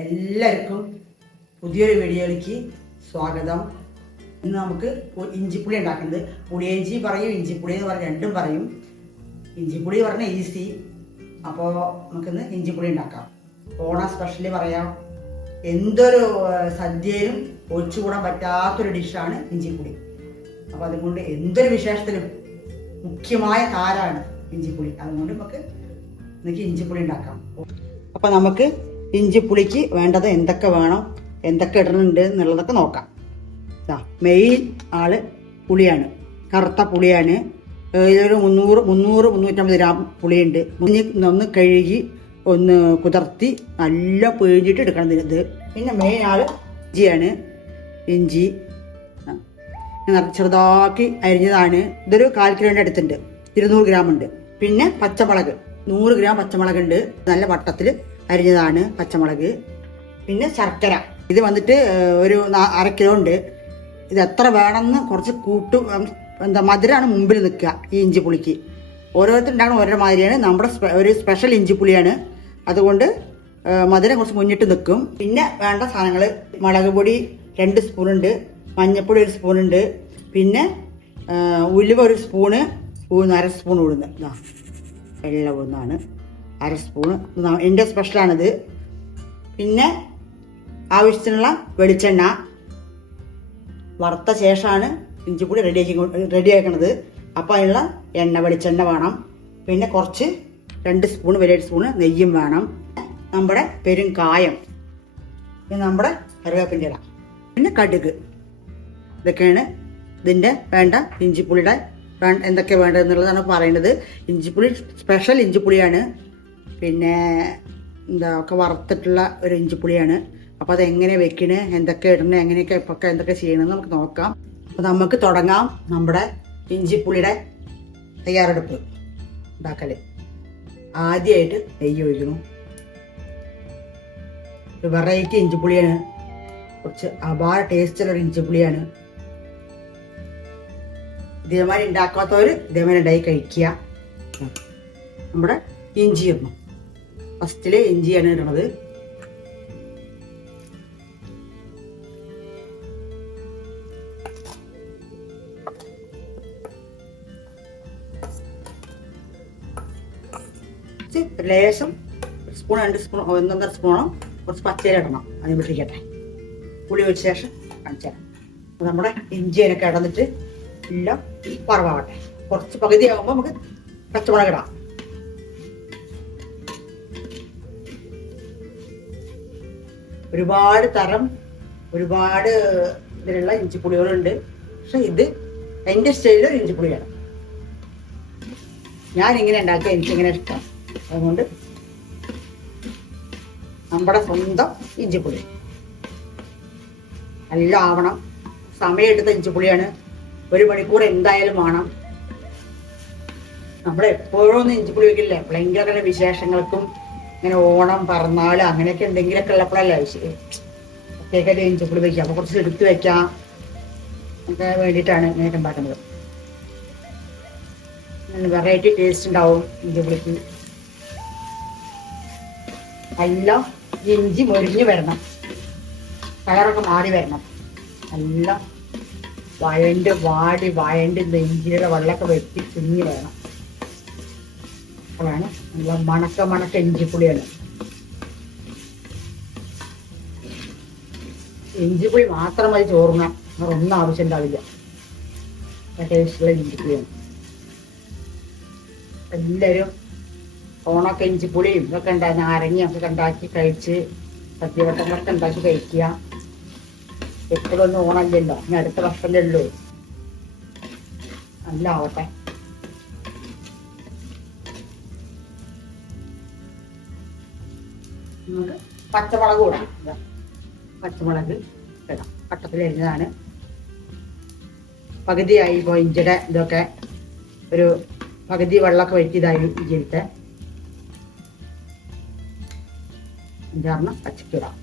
എല്ലാവർക്കും പുതിയൊരു വീഡിയോയിലേക്ക് സ്വാഗതം. ഇന്ന് നമുക്ക് ഇഞ്ചിപ്പുളി ഉണ്ടാക്കുന്നത്. പുളിയിഞ്ചി പറയും, ഇഞ്ചിപ്പുളി എന്ന് പറഞ്ഞ് രണ്ടും പറയും. ഇഞ്ചിപ്പുളി പറഞ്ഞാൽ ഈസി. അപ്പോൾ നമുക്കിന്ന് ഇഞ്ചിപ്പുളി ഉണ്ടാക്കാം. ഓണം സ്പെഷ്യലി പറയാം. എന്തൊരു സദ്യയിലും ഒഴിച്ചുകൂടാൻ പറ്റാത്തൊരു ഡിഷാണ് ഇഞ്ചിപ്പുളി. അപ്പോൾ അതുകൊണ്ട് എന്തൊരു വിശേഷത്തിലും മുഖ്യമായ താരാണ് ഇഞ്ചിപ്പുളി. അതുകൊണ്ട് നമുക്ക് ഇന്നേക്ക് ഇഞ്ചിപ്പുളി ഉണ്ടാക്കാം. അപ്പോൾ നമുക്ക് ഇഞ്ചിപ്പുളിക്ക് വേണ്ടത് എന്തൊക്കെ വേണം, എന്തൊക്കെ ഇടുന്നുണ്ട് എന്നുള്ളതൊക്കെ നോക്കാം. മെയിൻ ആള് പുളിയാണ്. കറുത്ത പുളിയാണ്. ഒരു 300-350 ഗ്രാം പുളിയുണ്ട്. ഒന്ന് കഴുകി ഒന്ന് കുതിർത്തി നല്ല പിഴിഞ്ഞിട്ട് എടുക്കണം ഇത്. പിന്നെ മെയിൻ ആള് ഇഞ്ചിയാണ്. ഇഞ്ചി ചെറുതാക്കി അരിഞ്ഞതാണ്. ഇതൊരു 1/4 കിലോൻ്റെ അടുത്തുണ്ട്. 200 ഗ്രാം ഉണ്ട്. പിന്നെ പച്ചമുളക് 100 ഗ്രാം പച്ചമുളകുണ്ട്. നല്ല വട്ടത്തിൽ അരിഞ്ഞതാണ് പച്ചമുളക്. പിന്നെ ശർക്കര, ഇത് വന്നിട്ട് ഒരു 1/2 കിലോ ഉണ്ട്. ഇത് എത്ര വേണമെന്ന് കുറച്ച് മധുരമാണ് മുമ്പിൽ നിൽക്കുക ഈ ഇഞ്ചിപ്പുളിക്ക്. ഓരോരുത്തരുണ്ടാകുന്ന ഓരോ മാതിരിയാണ്. നമ്മുടെ ഒരു സ്പെഷ്യൽ ഇഞ്ചിപ്പുളിയാണ്. അതുകൊണ്ട് മധുരം കുറച്ച് മുന്നിട്ട് നിൽക്കും. പിന്നെ വേണ്ട സാധനങ്ങൾ: മുളക് പൊടി 2 സ്പൂണുണ്ട്, മഞ്ഞൾപ്പൊടി 1 സ്പൂണുണ്ട്, പിന്നെ ഉലുവ 1 സ്പൂണ്, 1/2 സ്പൂൺ ഉഴുന്ന്. വെള്ള ഉഴുന്നാണ് 1/2 സ്പൂണ്. എൻ്റെ സ്പെഷ്യലാണിത്. പിന്നെ ആവശ്യത്തിനുള്ള വെളിച്ചെണ്ണ. വറുത്ത ശേഷമാണ് ഇഞ്ചിപ്പൊടി റെഡിയാക്കണത്. അപ്പോൾ അതിനുള്ള വെളിച്ചെണ്ണ വേണം. പിന്നെ കുറച്ച് 2 സ്പൂൺ വലിയ സ്പൂണ് നെയ്യും വേണം. നമ്മുടെ പെരുംകായം, പിന്നെ നമ്മുടെ കറിവേപ്പിൻ്റെ ഇല, പിന്നെ കടുക്. ഇതൊക്കെയാണ് ഇതിൻ്റെ വേണ്ട ഇഞ്ചിപ്പുളിയുടെ എന്തൊക്കെ വേണ്ടതെന്നുള്ളതാണ് പറയുന്നത്. ഇഞ്ചിപ്പുളി സ്പെഷ്യൽ ഇഞ്ചിപ്പുളിയാണ്. പിന്നെ ഒക്കെ വറുത്തിട്ടുള്ള ഒരു ഇഞ്ചിപ്പുളിയാണ്. അപ്പോൾ അതെങ്ങനെ വെക്കണേ, എന്തൊക്കെ ഇടണേ, എങ്ങനെയൊക്കെ ഇപ്പൊക്കെ എന്തൊക്കെ ചെയ്യണമെന്ന് നമുക്ക് നോക്കാം. അപ്പോൾ നമുക്ക് തുടങ്ങാം നമ്മുടെ ഇഞ്ചിപ്പുളിയുടെ തയ്യാറെടുപ്പ് ഉണ്ടാക്കല്. ആദ്യമായിട്ട് നെയ്യ് ഒഴിക്കണം. ഒരു വെറൈറ്റി ഇഞ്ചിപ്പുളിയാണ്. കുറച്ച് അപാര ടേസ്റ്റുള്ളൊരു ഇഞ്ചിപ്പുളിയാണ്. ഇതേമാതിരി ഉണ്ടാക്കാത്തവർ ഇതേമാതിരി ഉണ്ടാക്കി കഴിക്കുക. നമ്മുടെ ഇഞ്ചി ഇടണം. ഫസ്റ്റില് ഇഞ്ചിയാണ് ഇടണത്. ലേശം സ്പൂൺ 2 സ്പൂൺ 1.5 സ്പൂണോ കുറച്ച് പച്ചയില ഇടണം. അതിന് വിട്ടിരിക്കട്ടെ. പുളി ഒഴിച്ച ശേഷം കാണിച്ചു തരാം. നമ്മുടെ ഇഞ്ചിയൊക്കെ ഇടന്നിട്ട് എല്ലാം വറവാവട്ടെ. കുറച്ച് പകുതി ആകുമ്പോൾ നമുക്ക് പച്ചമുളക് ഇടാം. ഒരുപാട് ഇതിലുള്ള ഇഞ്ചിപ്പുളികളുണ്ട്. പക്ഷെ ഇത് എൻ്റെ സ്റ്റൈലിൽ ഇഞ്ചിപ്പുളിയാണ്. ഞാനിങ്ങനെ ഉണ്ടാക്കുക, എനിക്കിങ്ങനെ ഇഷ്ടം. അതുകൊണ്ട് നമ്മുടെ സ്വന്തം ഇഞ്ചിപ്പുളി എല്ലാം ആവണം. സമയമെടുത്ത ഇഞ്ചിപ്പുളിയാണ്. 1 മണിക്കൂർ എന്തായാലും വേണം. നമ്മളെപ്പോഴും ഒന്നും ഇഞ്ചിപ്പുളി വെക്കില്ല. ഭയങ്കര വിശേഷങ്ങൾക്കും ഇങ്ങനെ ഓണം പിറന്നാൾ അങ്ങനെയൊക്കെ എന്തെങ്കിലുമൊക്കെ ഉള്ളപ്പോഴല്ലേ പ്രത്യേക ഇഞ്ചിപ്പുളി വയ്ക്കുക. അപ്പോൾ കുറച്ച് എടുത്ത് വെക്കാം ഒക്കെ വേണ്ടിയിട്ടാണ് ഇങ്ങനെയൊക്കെ ഉണ്ടാക്കുന്നത്. വെറൈറ്റി ടേസ്റ്റ് ഉണ്ടാവും ഇഞ്ചിപ്പുളിക്ക്. എല്ലാം ഇഞ്ചി മൊരിഞ്ഞ് വരണം, കളറൊക്കെ മാറി വരണം. എല്ലാം വാടി ഇഞ്ചിയുടെ വെള്ളമൊക്കെ വെട്ടി കുഞ്ഞി വേണം. അതാണ് നല്ല മണക്ക ഇഞ്ചിപ്പുളിയാണ്. ഇഞ്ചിപ്പുളി മാത്രം മതി ചോറുണ്ണാൻ. ഒന്നും ആവശ്യം ഉണ്ടാവില്ല. ടേസ്റ്റുള്ള ഇഞ്ചിപ്പുളിയാണ്. എല്ലാവരും ഓണൊക്കെ ഇഞ്ചിപ്പുളിയും ഇതൊക്കെ നാരങ്ങയൊക്കെ ഉണ്ടാക്കി കഴിച്ച് സദ്യവട്ടങ്ങളൊക്കെ ഉണ്ടാക്കി കഴിക്കുക. എപ്പോഴൊന്നും ഓണമില്ലല്ലോ, ഇനി അടുത്ത വർഷമല്ലേ ഉള്ളൂ. നല്ല ആവട്ടെ. നമുക്ക് പച്ചമുളക് ഇടാം. പച്ചമുളക് ഇടാം. വട്ടത്തിൽ അരിഞ്ഞതാണ്. പകുതിയായി ഇപ്പോൾ ഇഞ്ചിയുടെ ഇതൊക്കെ ഒരു പകുതി വെള്ളമൊക്കെ വറ്റിയതായി ഇഞ്ചിയിട്ട് 5-6 പച്ചക്കിടാം.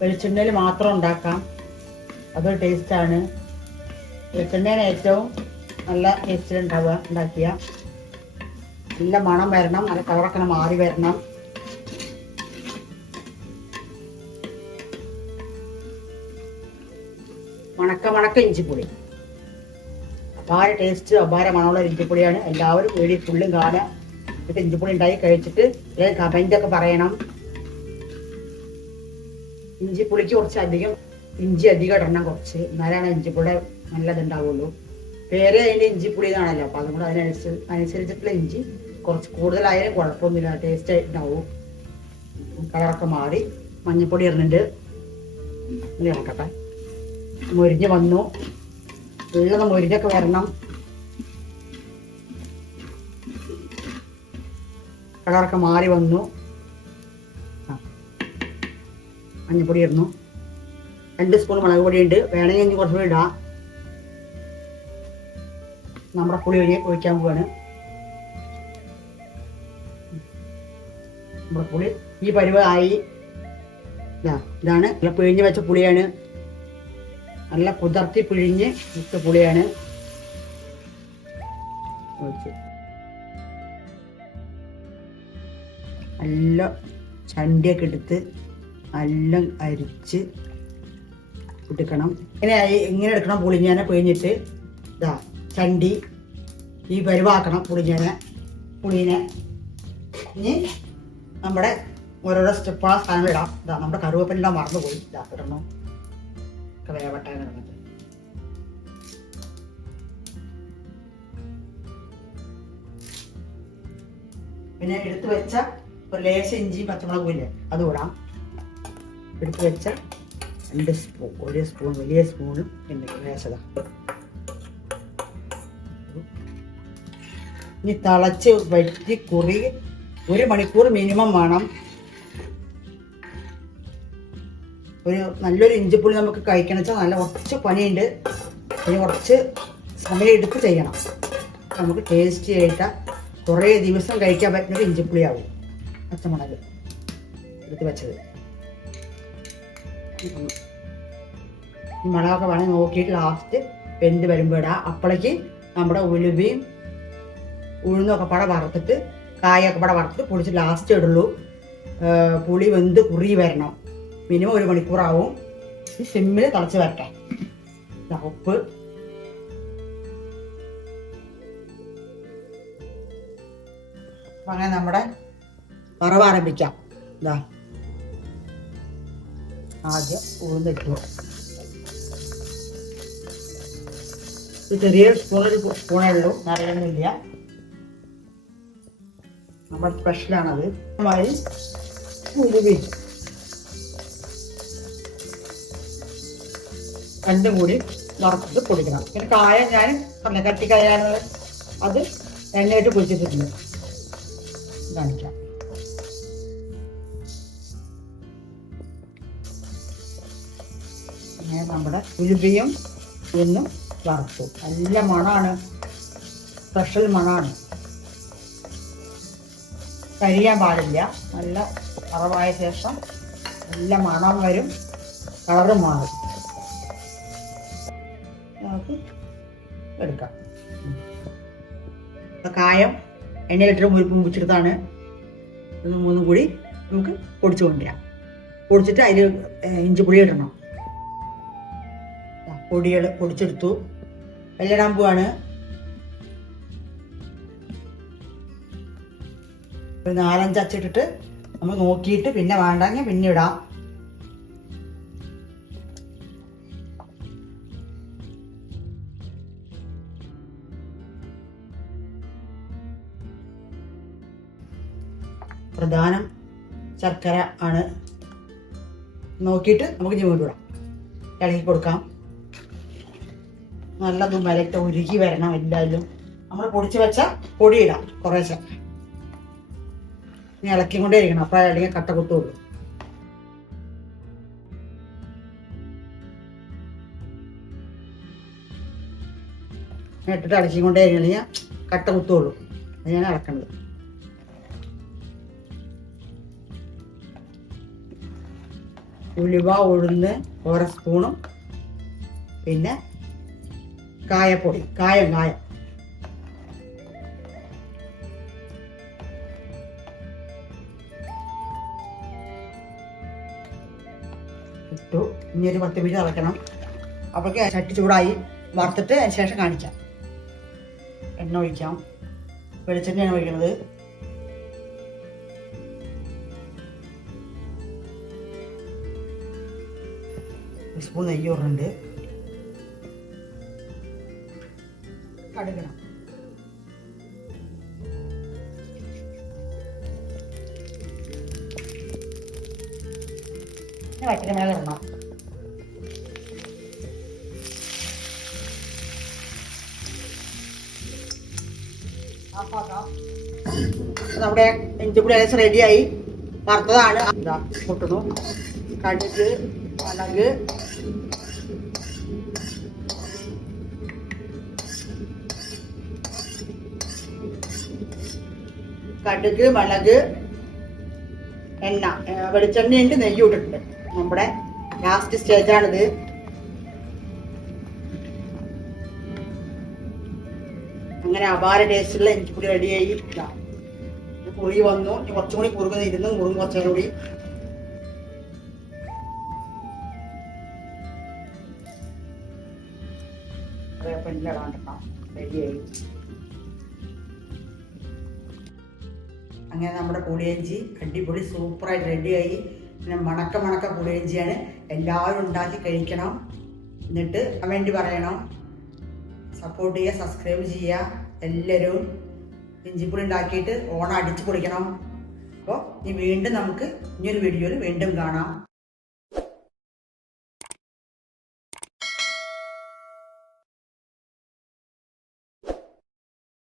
വെളിച്ചെണ്ണയിൽ മാത്രം ഉണ്ടാക്കാം. അതൊരു ടേസ്റ്റാണ്. വെളിച്ചെണ്ണയാണ് ഏറ്റവും നല്ല ടേസ്റ്റിലുണ്ടാവുക. ഉണ്ടാക്കിയ നല്ല മണം വരണം, നല്ല കളറൊക്കെ മാറി വരണം. മണക്ക ഇഞ്ചിപ്പൊടി അപാര ടേസ്റ്റ്, അപാര മണമുള്ള ഇഞ്ചിപ്പൊടിയാണ്. എല്ലാവരും വീഡിയോ ഫുള്ളും കാണുക. ഇത് ഇഞ്ചിപ്പൊടി ഉണ്ടാക്കി കഴിച്ചിട്ട് കമന്റ് ഒക്കെ പറയണം. ഇഞ്ചിപ്പൊടിക്ക് കുറച്ച് ഇഞ്ചി അധികം ഇടണം കുറച്ച്, എന്നാലാണ് ഇഞ്ചിപ്പൊടി നല്ലതുണ്ടാവുള്ളൂ. പേര് അതിൻ്റെ ഇഞ്ചിപ്പൊടി എന്നാണല്ലോ, അപ്പം അതുകൊണ്ട് അതിനനുസരിച്ചിട്ടുള്ള ഇഞ്ചി കുറച്ച് കൂടുതലായാലും കുഴപ്പമൊന്നുമില്ല, ടേസ്റ്റ് ആയിട്ടുണ്ടാവും. കളറൊക്കെ മാറി മഞ്ഞൾപ്പൊടി ഇടുന്നുണ്ട്. ഇറക്കട്ടെ. മൊരിഞ്ഞ് വന്നു, ഉള്ളത് മൊരിഞ്ഞൊക്കെ വരണം. കളറൊക്കെ മാറി വന്നു. മഞ്ഞൾപ്പൊടി ഇടുന്നു. 2 സ്പൂൺ മുളക് പൊടി ഉണ്ട്, വേണമെങ്കിൽ ഇനി കുറച്ചുകൂടി ഇടാം. നമ്മുടെ പുളി ഒഴിക്കാൻ പോവാണ്. നമ്മുടെ പുളി ഈ പരുവ ആയി. ഇതാണ് നല്ല പിഴിഞ്ഞ് വെച്ച പുളിയാണ്, നല്ല കുതിർത്തി പിഴിഞ്ഞ് വെച്ച പുളിയാണ്. നല്ല ചണ്ടിയൊക്കെ എടുത്ത് നല്ല അരിച്ച് എടുക്കണം. ഇങ്ങനെ എടുക്കണം പുളിഞ്ഞാനെ പിഴിഞ്ഞിട്ട്. ഇതാ ചണ്ടി ഈ പരുവാക്കണം പുളീനെ. ഇനി നമ്മുടെ ഓരോരോ സ്റ്റെപ്പ് സാധനങ്ങൾ ഇടാം. ഇതാ നമ്മുടെ കറുവേപ്പില മറന്നുപോയി, ഇതാ ഇടണം. ഒക്കെ വേവട്ടെ കിടന്നത്. പിന്നെ എടുത്തു വെച്ച ഒരു ലേശം ഇഞ്ചി പച്ചമുളകും ഇല്ലേ, അത് ഇടാം. എടുത്തു വെച്ച 2 സ്പൂൺ, 1 സ്പൂൺ വലിയ സ്പൂണും പിന്നെ ലേശത. ഇനി തിളച്ച് വറ്റി കുറി 1 മണിക്കൂർ മിനിമം വേണം. നല്ലൊരു ഇഞ്ചിപ്പുളി നമുക്ക് കഴിക്കണം വെച്ചാൽ നല്ല കുറച്ച് പണിയുണ്ട്. ഇനി കുറച്ച് സമയം എടുത്ത് ചെയ്യണം. നമുക്ക് ടേസ്റ്റി ആയിട്ട് കുറേ ദിവസം കഴിക്കാൻ പറ്റുന്നൊരു ഇഞ്ചിപ്പുളിയാവും. പച്ചമുളക് എടുത്ത് വെച്ചത്. ഈ മുളകൊക്കെ വേണമെങ്കിൽ നോക്കിയിട്ട് ലാസ്റ്റ് വെന്ത് വരുമ്പോൾ ഇടാം. അപ്പോഴേക്ക് നമ്മുടെ ഉലുവയും ഉഴുന്നൊക്കെ പട വറുത്തിട്ട് കായൊക്കെ പട വറുത്തിട്ട് പൊടിച്ച് ലാസ്റ്റ് ഇടുള്ളൂ. പുളി വെന്ത് കുറി വരണം. മിനിമം 1 മണിക്കൂറാവും. ഈ സിമ്മിൽ തിളച്ച് വരട്ടെ. ഉപ്പ് അങ്ങനെ നമ്മുടെ വറവ് ആരംഭിക്കാം. ഇതാ ആദ്യം ഉഴുന്നിട്ടു. ചെറിയ സ്പൂണേ ഉള്ളൂ, നിറയൊന്നുമില്ല. നമ്മുടെ സ്പെഷ്യലാണത്. ഉലുവി രണ്ടും കൂടി വറുത്ത് പൊടിക്കണം. പിന്നെ കായം ഞാൻ കട്ടിക്കായാണ് അത് എണ്ണയിട്ട് പൊടിച്ചിട്ടുണ്ട്. കാണിക്കാം. അങ്ങനെ നമ്മുടെ ഉലുവയും ഒന്നും വറുത്തു. നല്ല മണമാണ്, സ്പെഷ്യൽ മണമാണ്. കരിയാൻ പാടില്ല. നല്ല വറവായ ശേഷം നല്ല മണം വരും, കളറും മാറും. നമുക്ക് എടുക്കാം. കായം എണ്ണയിലിട്ട് മുറിച്ചെടുത്താണ്. 3 കൂടി നമുക്ക് പൊടിച്ചു കൊണ്ടുവരാം. പൊടിച്ചിട്ട് അതിൽ ഇഞ്ചിപ്പൊടി ഇടണം. പൊടികൾ പൊടിച്ചെടുത്തു. എല്ലിടാൻ പോവാണ്. ഒരു 4-5 അച്ചിട്ടിട്ട് നമ്മൾ നോക്കിയിട്ട് പിന്നെ വേണ്ടെങ്കിൽ പിന്നെ ഇടാം. പ്രധാനം ശർക്കര ആണ്. നോക്കിയിട്ട് നമുക്ക് ഇടാം. ഇളകി കൊടുക്കാം. നല്ലതും വിലയിട്ട് ഉരുകി വരണം. എല്ലാവരും നമ്മൾ പൊടിച്ച് വെച്ച പൊടിയിടാം കുറേശ്ശെ. ഇനി ഇളക്കിക്കൊണ്ടേ ഇരിക്കണം, അപ്പോൾ അല്ലെങ്കിൽ കട്ട കുത്തുള്ളൂ. ഇട്ടിട്ട് ഇളക്കിക്കൊണ്ടേ ഇരിക്കണമെങ്കിൽ കട്ട കുത്തുള്ളൂ. അത് ഞാൻ ഇളക്കണത്. ഉലുവ ഉഴുന്ന് 1 സ്പൂണും പിന്നെ കായപ്പൊടി കായം ഇട്ടു. ഇനി ഒരു 10 മിനിറ്റ് തിളക്കണം. അപ്പോഴേക്ക് ചട്ടി ചൂടായി. വറുത്തിട്ട് അതിന് ശേഷം കാണിക്കാം. എണ്ണ ഒഴിക്കാം. വെളിച്ചെണ്ണയാണ് ഒഴിക്കുന്നത്. ഒരു സ്പൂൺ നെയ്യ് ഇടുന്നുണ്ട്. കടുകിടാം. വറ്റൽമുളക് ഇടണം. നമ്മുടെ ഇഞ്ചിപ്പുളി ഏകദേശം റെഡിയായി. വറുത്തതാണ്. ഇതാ പൊട്ടുന്നു. കടുക്, മുളക്, മുളക്, എണ്ണ, വെളിച്ചെണ്ണയുണ്ട്, നെയ്യ് ഇട്ടിട്ടുണ്ട്. നമ്മുടെ ലാസ്റ്റ് സ്റ്റേജാണിത്. അങ്ങനെ അപാര ടേസ്റ്റുള്ള ഇഞ്ചിപ്പുളി റെഡിയായി. പുളി വന്നു. കുറച്ചും കൂടി കുറുകുന്നിരുന്നു. മുറുകും കുറച്ചും കൂടി. റെഡിയായി. അങ്ങനെ നമ്മുടെ പുളിയിഞ്ചി അടിപൊളി സൂപ്പറായിട്ട് റെഡിയായി. പിന്നെ മണക്ക പുളിയിഞ്ചിയാണ്. എല്ലാവരും ഉണ്ടാക്കി കഴിക്കണം. എന്നിട്ട് കമൻറ്റ് പറയണം. സപ്പോർട്ട് ചെയ്യുക, സബ്സ്ക്രൈബ് ചെയ്യുക. എല്ലാവരും ഇഞ്ചിപ്പുളി ഉണ്ടാക്കിയിട്ട് ഓണം അടിച്ചു പൊളിക്കണം. അപ്പോൾ ഇനി വീണ്ടും നമുക്ക് ഇനിയൊരു വീഡിയോയിൽ വീണ്ടും കാണാം.